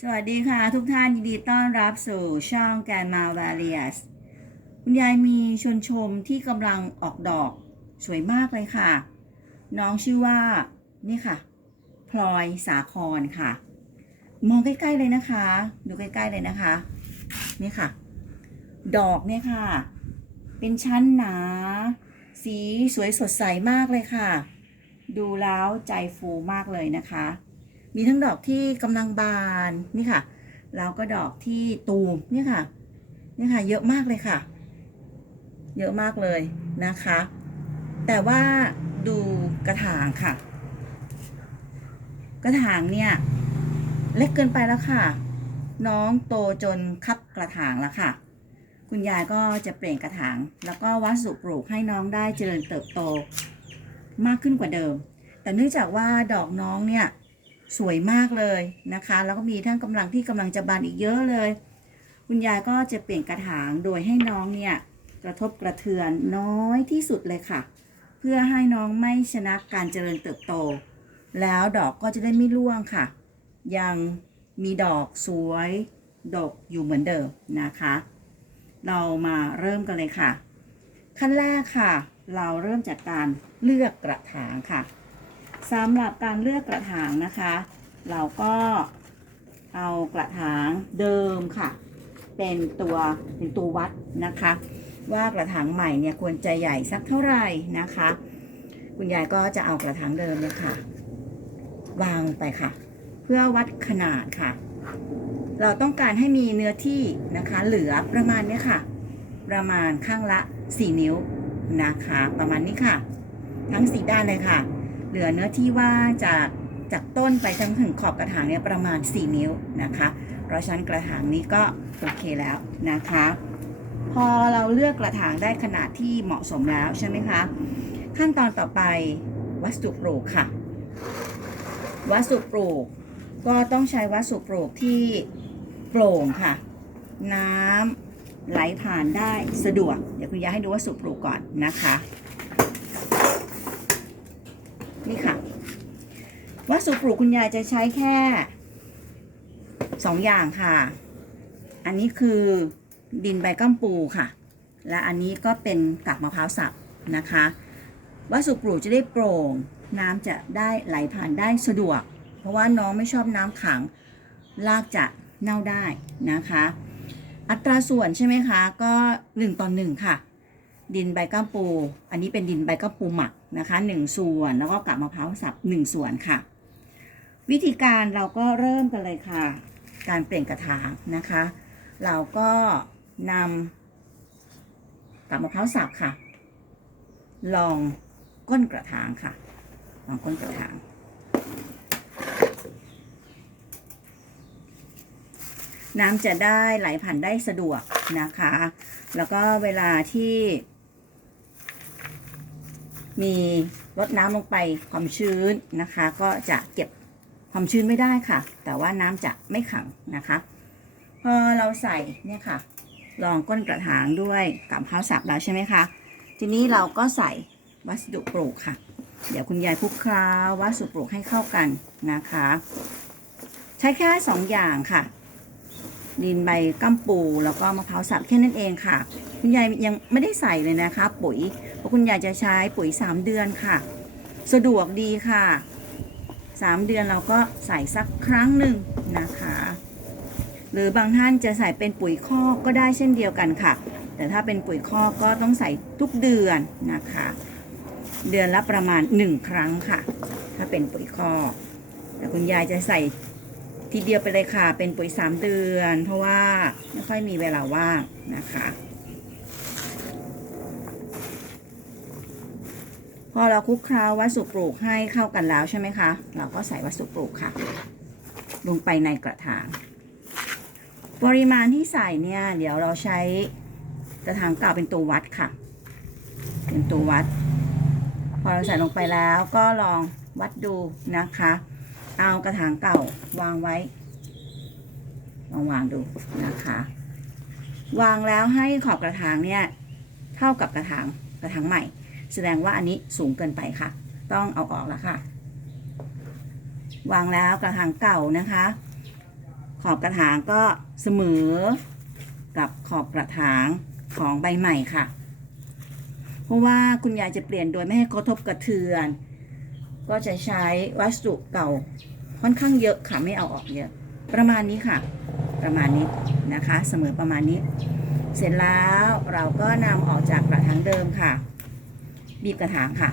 สวัสดีค่ะ ทุกท่านยินดีต้อนรับสู่ช่องแกนมา v a r i o u s คุณยายมีชวนชมที่กำลังออกดอกสวยมากเลยค่ะ น้องชื่อว่า นี่ค่ะ พลอยสาครค่ะ มองใกล้ๆเลยนะคะ ดูใกล้ๆเลยนะคะ นี่ค่ะ ดอกเนี่ยค่ะ เป็นชั้นหนา สีสวยสดใสมากเลยค่ะ ดูแล้วใจฟูมากเลยนะคะ มีทั้งดอกที่กำลังบานนี่ค่ะ แล้วก็ดอกที่ตูมนี่ค่ะนี่ค่ะ เยอะมากเลยค่ะ เยอะมากเลยนะคะ แต่ว่าดูกระถางค่ะ กระถางเนี่ย เล็กเกินไปแล้วค่ะ น้องโตจนคับกระถางแล้วค่ะ คุณยายก็จะเปลี่ยนกระถาง แล้วก็วัสดุปลูกให้น้องได้เจริญเติบโตมากขึ้นกว่าเดิม แต่เนื่องจากว่าดอกน้องเนี่ย สวยมากเลยนะคะ แล้วก็มีทั้งกำลังที่กำลังจะบานอีกเยอะเลย คุณยายก็จะเปลี่ยนกระถางโดยให้น้องเนี่ยกระทบกระเทือนน้อยที่สุดเลยค่ะ เพื่อให้น้องไม่ชนะการเจริญเติบโต แล้วดอกก็จะได้ไม่ร่วงค่ะ ยังมีดอกสวยดกอยู่เหมือนเดิมนะคะ เรามาเริ่มกันเลยค่ะ ขั้นแรกค่ะ เราเริ่มจากการเลือกกระถางค่ะ สำหรับการเลือกกระถางนะคะ เราก็เอากระถางเดิมค่ะ เป็นตัวเป็นตัววัดนะคะ ว่ากระถางใหม่เนี่ยควรจะใหญ่สักเท่าไหร่นะคะ คุณยายก็จะเอากระถางเดิมเนี่ยค่ะ วางไปค่ะ เพื่อวัดขนาดค่ะ เราต้องการให้มีเนื้อที่นะคะ เหลือประมาณนี้ค่ะ ประมาณข้างละ 4 นิ้วนะคะ ประมาณนี้ค่ะ ทั้งสีด้านเลยค่ะ เหลือเนื้อที่ว่างจากจากต้นไปจนถึงขอบกระถางเนี่ยประมาณ 4 นิ้วนะคะ เพราะฉะนั้นกระถางนี้ก็โอเคแล้วนะคะ พอเราเลือกกระถางได้ขนาดที่เหมาะสมแล้วใช่ไหมคะ ขั้นตอนต่อไปวัสดุปลูกค่ะ วัสดุปลูกก็ต้องใช้วัสดุปลูกที่โปร่งค่ะ น้ำไหลผ่านได้สะดวก เดี๋ยวคุณยายให้ดูวัสดุปลูกก่อนนะคะ นี่ค่ะ วั สดุปลูกคุณยายจะใช้แค่สองอย่างค่ะ อันนี้คือดินใบกัมปูค่ะ และอันนี้ก็เป็นกากมะพร้าวสับนะคะวัสดุปลูกจะได้โปร่ง น้ำจะได้ไหลผ่านได้สะดวก เพราะว่าน้องไม่ชอบน้ำขังรากจะเน่าได้นะคะ อัตราส่วนใช่ไหมคะ ก็1ต่อ1ค่ะ ดินใบก้ามปู อันนี้เป็นดินใบก้ามปูหมักนะคะ1ส่วนแล้วก็กากมะพร้าวสับ1ส่วนค่ะ วิธีการเราก็เริ่มกันเลยค่ะ การเปลี่ยนกระถางนะคะ เราก็นำกากมะพร้าวสับค่ะ ลองก้นกระถางค่ะ ลองก้นกระถางน้ำจะได้ไหลผ่านได้สะดวกนะคะ แล้วก็เวลาที่ มีลดน้ำลงไปความชื้นนะคะ ก็จะเก็บ ความชื้นไม่ได้ค่ะ แต่ว่าน้ำจะไม่ขังนะคะ พอเราใส่เนี่ยค่ะลองก้นกระถางด้วยกับข้าวสับแล้วใช่ไหมคะ ทีนี้เราก็ใส่วัสดุปลูกค่ะ เดี๋ยวคุณยายคลุกคล้าวัสดุปลูกให้เข้ากันนะคะ ใช้แค่สองอย่างค่ะ ดินใบกัมปูแล้วก็มะพร้าวสับแค่นั้นเองค่ะ คุณยายยังไม่ได้ใส่เลยนะคะ ปุ๋ยเพราะคุณยายจะใช้ปุ๋ย 3 เดือนค่ะ สะดวกดีค่ะ 3 เดือนเราก็ใส่สักครั้งหนึ่งนะคะ หรือบางท่านจะใส่เป็นปุ๋ยคอกก็ได้เช่นเดียวกันค่ะ แต่ถ้าเป็นปุ๋ยคอกก็ต้องใส่ทุกเดือนนะคะ เดือนละประมาณ 1 ครั้งค่ะ ถ้าเป็นปุ๋ยคอกแต่คุณยายจะใส่ทีเดียวไปเลยค่ะ เป็นปุ๋ย 3 เดือน เพราะว่าไม่ค่อยมีเวลาว่างนะคะ พอเราคลุกเคล้าวัสดุปลูกให้เข้ากันแล้วใช่ไหมคะ เราก็ใส่วัสดุปลูกค่ะ ลงไปในกระถาง ปริมาณที่ใส่เนี่ย เดี๋ยวเราใช้กระถางเก่าเป็นตัววัดค่ะ เป็นตัววัด พอเราใส่ลงไปแล้วก็ลองวัดดูนะคะ เอากระถางเก่าวางไว้ลองวางดูนะคะ วางแล้วให้ขอบกระถางเนี่ยเท่ากับกระถางกระถางใหม่ แสดงว่าอันนี้สูงเกินไปค่ะ ต้องเอาออกแล้วค่ะ วางแล้วกระถางเก่านะคะ ขอบกระถางก็เสมอ กับขอบกระถางของใบใหม่ค่ะ เพราะว่าคุณยายจะเปลี่ยนโดยไม่ให้กระทบกระเทือน ก็จะใช้วัสดุเก่าค่อนข้างเยอะค่ะไม่เอาออกเยอะ ประมาณนี้ค่ะ ประมาณนี้นะคะ เสมอประมาณนี้ เสร็จแล้วเราก็นำออกจากกระถางเดิมค่ะ บีบกระถางค่ะ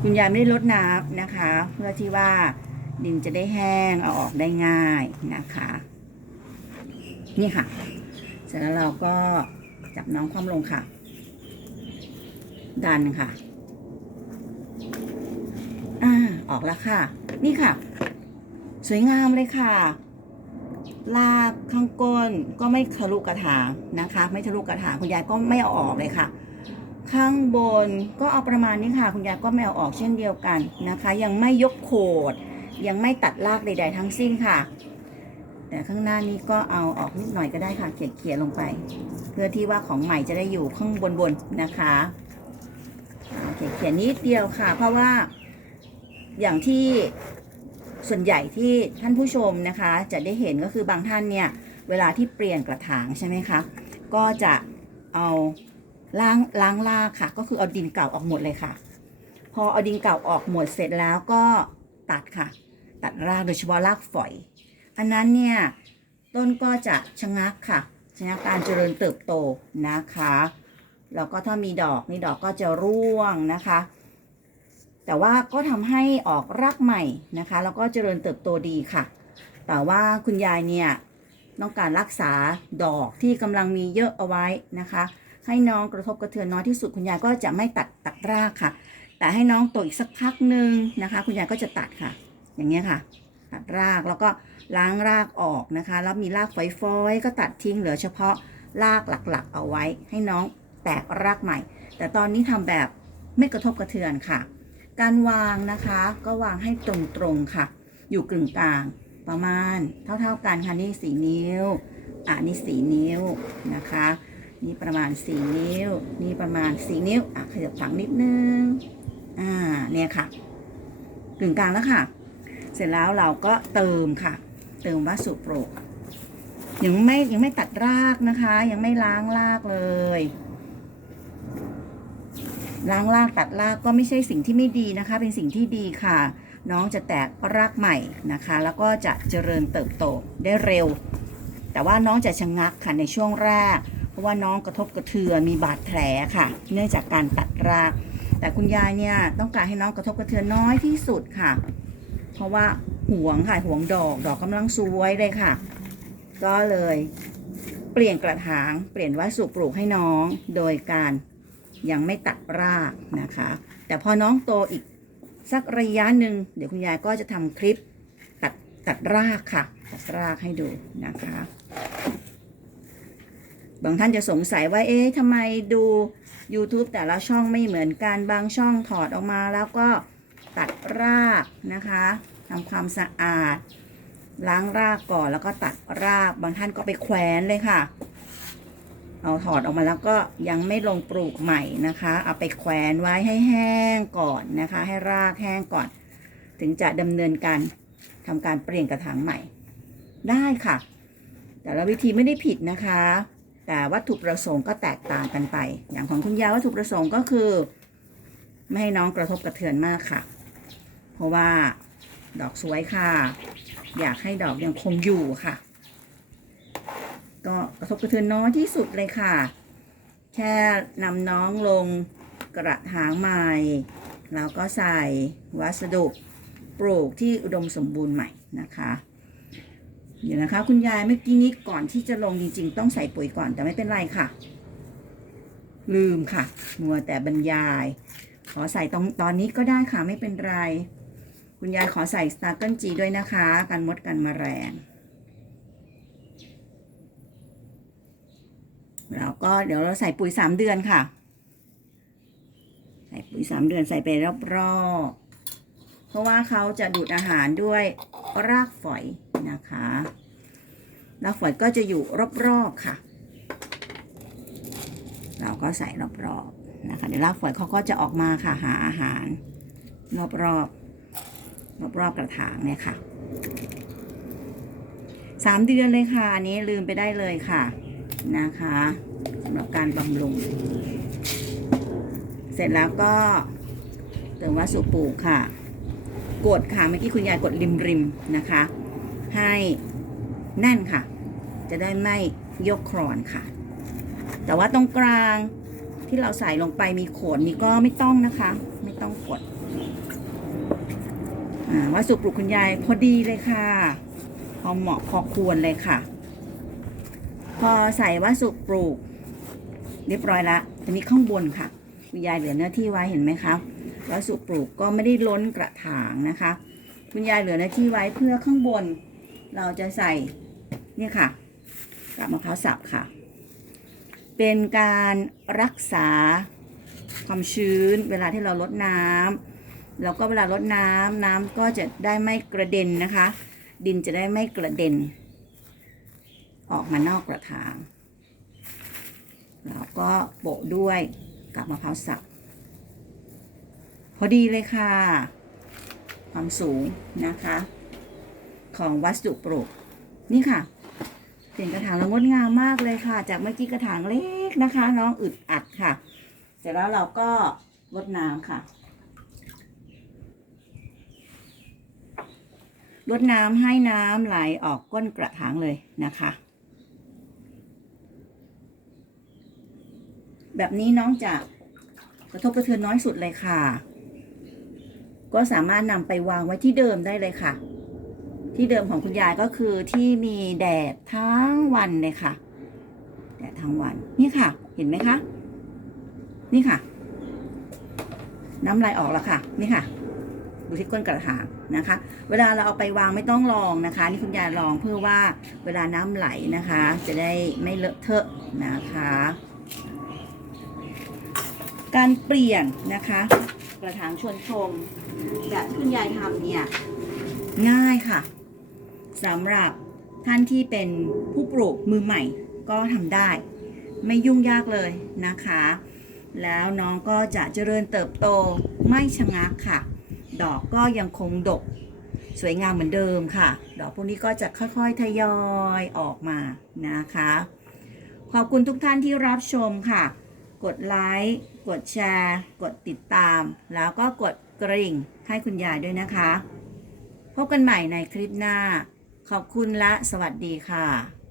คุณยายไม่ได้ลดน้ำนะคะ เพื่อที่ว่าดินจะได้แห้งเอาออกได้ง่ายนะคะ นี่ค่ะ เสร็จแล้วเราก็จับน้องคว่ำลงค่ะ ดันค่ะอ่าออกแล้วค่ะ นี่ค่ะ สวยงามเลยค่ะลากข้างก้นก็ไม่ทะลุกระถางนะคะ ไม่ทะลุกระถางคุณยายก็ไม่เอาออกเลยค่ะ ข้างบนก็เอาประมาณนี้ค่ะ คุณยายก็ไม่เอาออกเช่นเดียวกันนะคะ ยังไม่ยกโขด ยังไม่ตัดรากใด ๆ ทั้งสิ้นค่ะ แต่ข้างหน้านี้ก็เอาออกนิดหน่อยก็ได้ค่ะเขี่ยๆลงไป เพื่อที่ว่าของใหม่จะได้อยู่ข้างบนๆนะคะเคเขียนนิดเดียวค่ะ เพราะว่าอย่างที่ส่วนใหญ่ที่ท่านผู้ชมนะคะ จะได้เห็นก็คือบางท่านเนี่ย เวลาที่เปลี่ยนกระถางใช่ไหมคะ ก็จะเอา ล้างล้างรากค่ะ ก็คือเอาดินเก่าออกหมดเลยค่ะ พอเอาดินเก่าออกหมดเสร็จแล้วก็ตัดค่ะ ตัดรากโดยเฉพาะรากฝอย อันนั้นเนี่ยต้นก็จะชะงักค่ะชะงักการเจริญเติบโตนะคะแล้วก็ถ้ามีดอกนี่ดอกก็จะร่วงนะคะ แต่ว่าก็ทำให้ออกรากใหม่นะคะ แล้วก็เจริญเติบโตดีค่ะ แต่ว่าคุณยายเนี่ยต้องการรักษาดอกที่กำลังมีเยอะเอาไว้นะคะ ให้น้องกระทบกระเทือนน้อยที่สุดคุณยายก็จะไม่ตัดตัดรากค่ะ แต่ให้น้องโตอีกสักพักหนึ่งนะคะ คุณยายก็จะตัดค่ะ อย่างเงี้ยค่ะ ตัดรากแล้วก็ล้างรากออกนะคะ แล้วมีรากฝอยๆก็ตัดทิ้งเหลือเฉพาะรากหลักๆ เอาไว้ ให้น้องแตกรากใหม่ แต่ตอนนี้ทำแบบไม่กระทบกระเทือนค่ะ การวางนะคะก็วางให้ตรงๆค่ะ อยู่กึ่งกลางประมาณเท่าๆกันค่ะนี่สี่นิ้วอ่านี่สี่นิ้วนะคะ นี่ประมาณสี่นิ้ว นี่ประมาณสี่นิ้ว อะขยับฝังนิดนึง อ่า เนี่ยค่ะกึ่งกลางแล้วค่ะ เสร็จแล้วเราก็เติมค่ะ เติมวัสดุโปรกยังไม่ยังไม่ตัดรากนะคะ ยังไม่ล้างรากเลย ล้างรากตัดรากก็ไม่ใช่สิ่งที่ไม่ดีนะคะ เป็นสิ่งที่ดีค่ะ น้องจะแตกรากใหม่นะคะ แล้วก็จะเจริญเติบโตได้เร็ว แต่ว่าน้องจะชะงักค่ะในช่วงแรก เพราะว่าน้องกระทบกระเทือนมีบาดแผลค่ะ เนื่องจากการตัดราก แต่คุณยายเนี่ยต้องการให้น้องกระทบกระเทือนน้อยที่สุดค่ะ เพราะว่าห่วงค่ะห่วงดอกดอกกำลังสวยเลยค่ะ ก็เลยเปลี่ยนกระถางเปลี่ยนวัสดุปลูกให้น้อง โดยการยังไม่ตัดรากนะคะ แต่พอน้องโตอีกสักระยะหนึ่งเดี๋ยวคุณยายก็จะทำคลิปตัดตัดรากค่ะ ตัดรากให้ดูนะคะ บางท่านจะสงสัยว่า เอ๊ะทำไมดู YouTube แต่ละช่องไม่เหมือนกัน บางช่องถอดออกมาแล้วก็ตัดรากนะคะทำความสะอาด ล้างรากก่อนแล้วก็ตัดราก บางท่านก็ไปแขวนเลยค่ะ เอาถอดออกมาแล้วก็ยังไม่ลงปลูกใหม่นะคะ เอาไปแขวนไว้ให้แห้งก่อนนะคะ ให้รากแห้งก่อน ถึงจะดำเนินการทำการเปลี่ยนกระถางใหม่ ได้ค่ะ แต่ละวิธีไม่ได้ผิดนะคะ แต่วัตถุประสงค์ก็แตกต่างกันไป อย่างของคุณยายวัตถุประสงค์ก็คือ ไม่ให้น้องกระทบกระเทือนมากค่ะ เพราะว่าดอกสวยค่ะ อยากให้ดอกยังคงอยู่ค่ะ ก็กระทบกระเทือนน้อยที่สุดเลยค่ะ แค่นำน้องลงกระถางใหม่แล้วก็ใส่วัสดุปลูกที่อุดมสมบูรณ์ใหม่นะคะ เดี๋ยวนะคะ คุณยายเมื่อกี้นี้ก่อนที่จะลงจริง ๆ ต้องใส่ปุ๋ยก่อนแต่ไม่เป็นไรค่ะ ลืมค่ะ มัวแต่บรรยาย ขอใส่ตรงตอนนี้ก็ได้ค่ะไม่เป็นไร คุณยายขอใส่สตาร์เกิลจีด้วยนะคะกันมดกันแมลงแล้วก็เดี๋ยวเราใส่ปุ๋ยสามเดือนค่ะ ใส่ปุ๋ยสามเดือนใส่ไปรอบๆเพราะว่าเขาจะดูดอาหารด้วยรากฝอย นะคะรากฝอยก็จะอยู่รอบๆค่ะ เราก็ใส่รอบๆนะคะเดี๋ยวรากฝอยเขาก็จะออกมาค่ะหาอาหาร รอบๆรอบๆกระถางเนี่ยค่ะสามเดือนเลยค่ะ อันนี้ลืมไปได้เลยค่ะนะคะสำหรับการบำรุง เสร็จแล้วก็เติมวัสดุปลูกค่ะ กดค่ะเมื่อกี้คุณยายกดริมริมๆนะคะ ให้แน่นค่ะ จะได้ไม่ยกครอนค่ะ แต่ว่าตรงกลางที่เราใส่ลงไปมีโขนนี่ก็ไม่ต้องนะคะ ไม่ต้องกดอ่าวัสดุปลูกคุณยายพอดีเลยค่ะ พอเหมาะพอควรเลยค่ะ พอใส่วัสดุปลูก เรียบร้อยละทีนี้ข้างบนค่ะ คุณยายเหลือเนื้อที่ไว้เห็นไหมคะวัสดุปลูกก็ไม่ได้ล้นกระถางนะคะ คุณยายเหลือเนื้อที่ไว้เพื่อข้างบน เราจะใส่เนี่ยค่ะกับมะพร้าวสับค่ะ เป็นการรักษาความชื้นเวลาที่เราลดน้ำแล้วก็เวลาลดน้ำน้ำก็จะได้ไม่กระเด็นนะคะ ดินจะได้ไม่กระเด็น ออกมานอกกระถางแล้วก็โปะด้วยกับมะพร้าวสับพอดีเลยค่ะ ความสูงนะคะ ของวัสดุปลูกนี่ค่ะเปลี่ยนกระถางแล้วงดงามมากเลยค่ะ จากเมื่อกี้กระถางเล็กนะคะ น้องอึดอัดค่ะ เสร็จแล้วเราก็รดน้ำค่ะรดน้ำให้น้ำไหลออกก้นกระถางเลยนะคะ แบบนี้น้องจะกระทบกระเทือนน้อยสุดเลยค่ะ ก็สามารถนำไปวางไว้ที่เดิมได้เลยค่ะ ที่เดิมของคุณยายก็คือที่มีแดดทั้งวันเลยค่ะ แดดทั้งวันนี่ค่ะ เห็นไหมคะ นี่ค่ะ น้ำไหลออกแล้วค่ะ นี่ค่ะ ดูที่ก้นกระถางนะคะ เวลาเราเอาไปวางไม่ต้องลองนะคะ นี่คุณยายลองเพื่อว่าเวลาน้ำไหลนะคะ จะได้ไม่เลอะเทอะนะคะ การเปลี่ยนนะคะ กระถางชวนชมแบบที่คุณยายทำเนี่ยง่ายค่ะ สำหรับท่านที่เป็นผู้ปลูกมือใหม่ก็ทำได้ ไม่ยุ่งยากเลยนะคะ แล้วน้องก็จะเจริญเติบโตไม่ชะงักค่ะ ดอกก็ยังคงดก สวยงามเหมือนเดิมค่ะ ดอกพวกนี้ก็จะค่อยๆทยอยออกมานะคะ ขอบคุณทุกท่านที่รับชมค่ะ กดไลค์กดแชร์ กดติดตาม แล้วก็กดกระดิ่งให้คุณยายด้วยนะคะ พบกันใหม่ในคลิปหน้า ขอบคุณและสวัสดีค่ะ